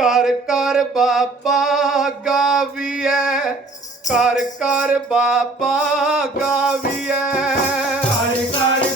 ਕਰ ਕਰ ਬਾਬਾ ਗਾਵੀਐ। ਕਰ ਕਰ ਬਾਬਾ ਗਾਵੀਐ। ਕਰ ਕਰ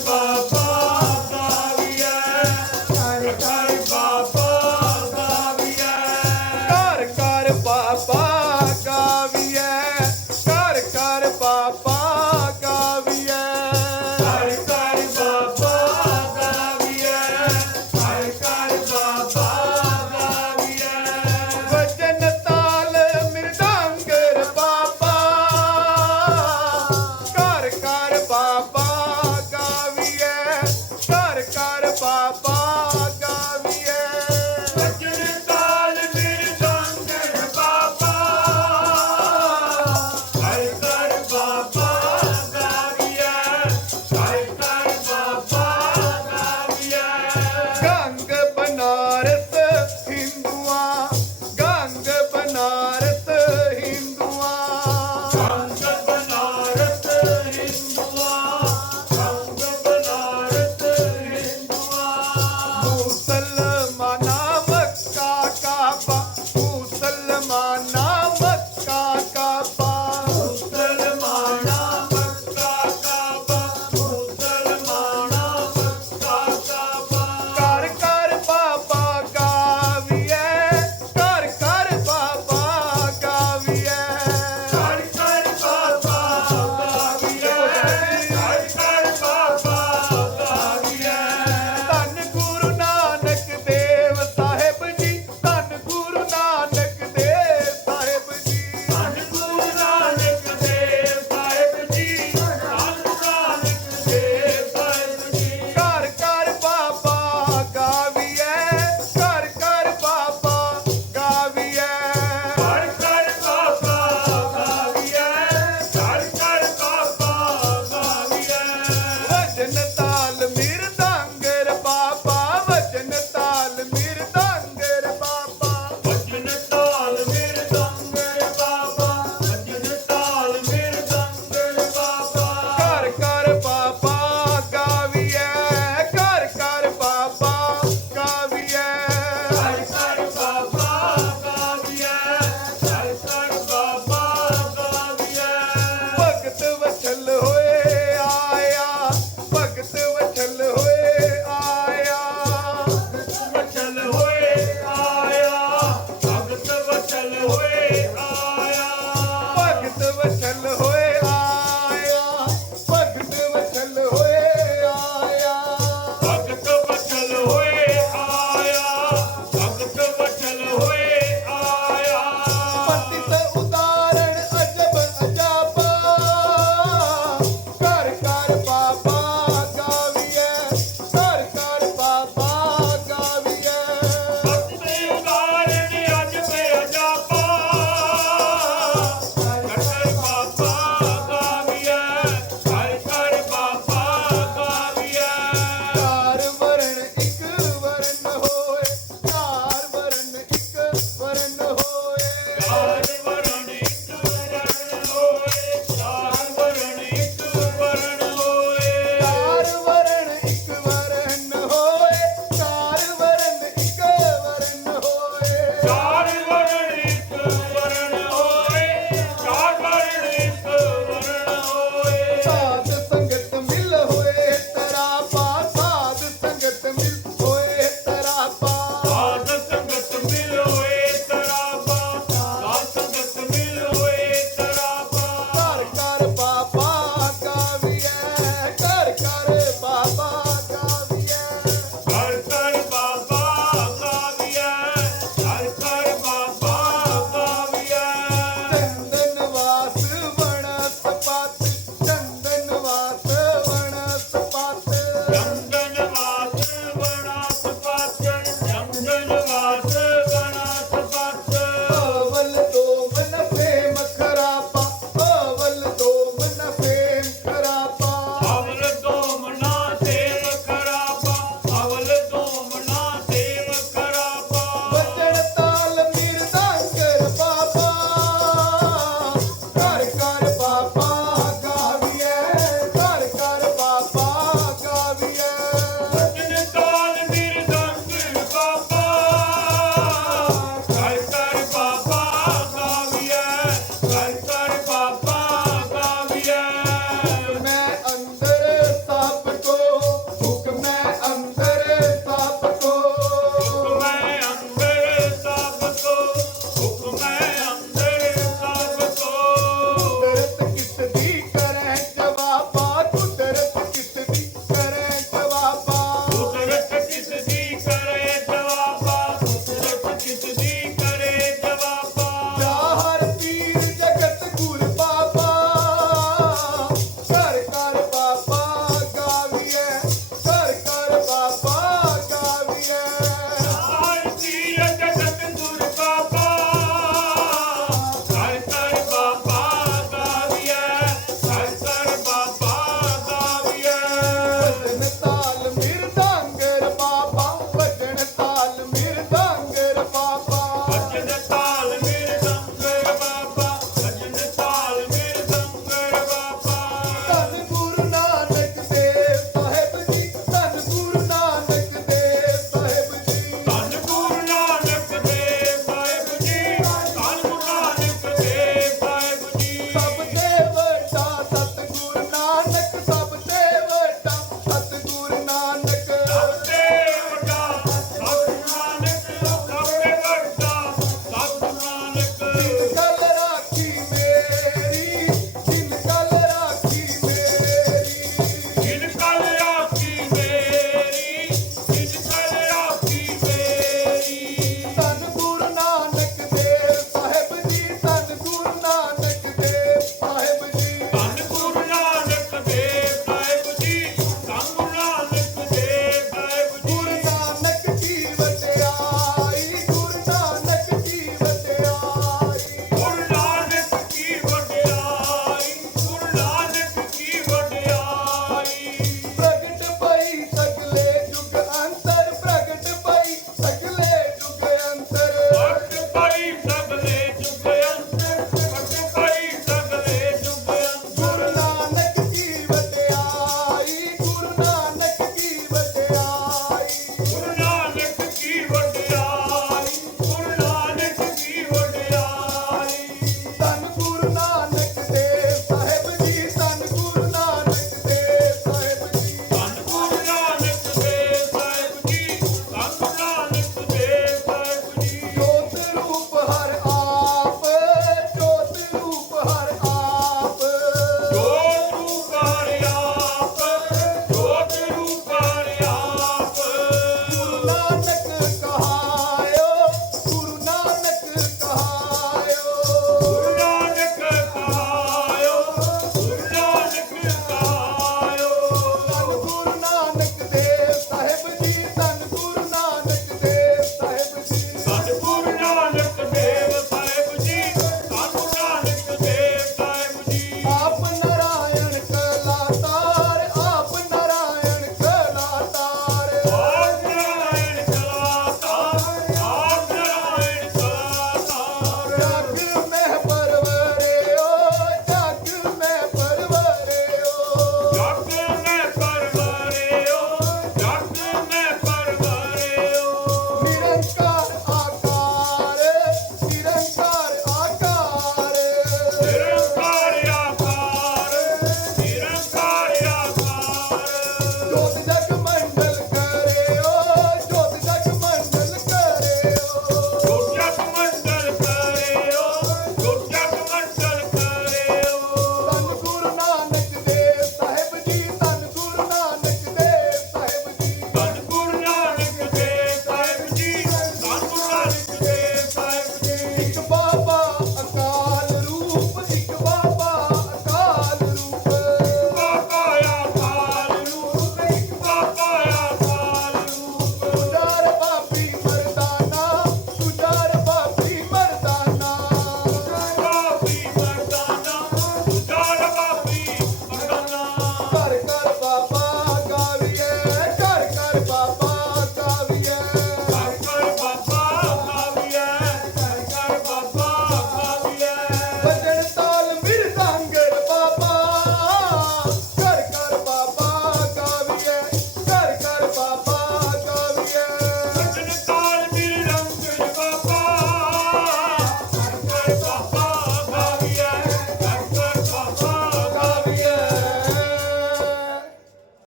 on,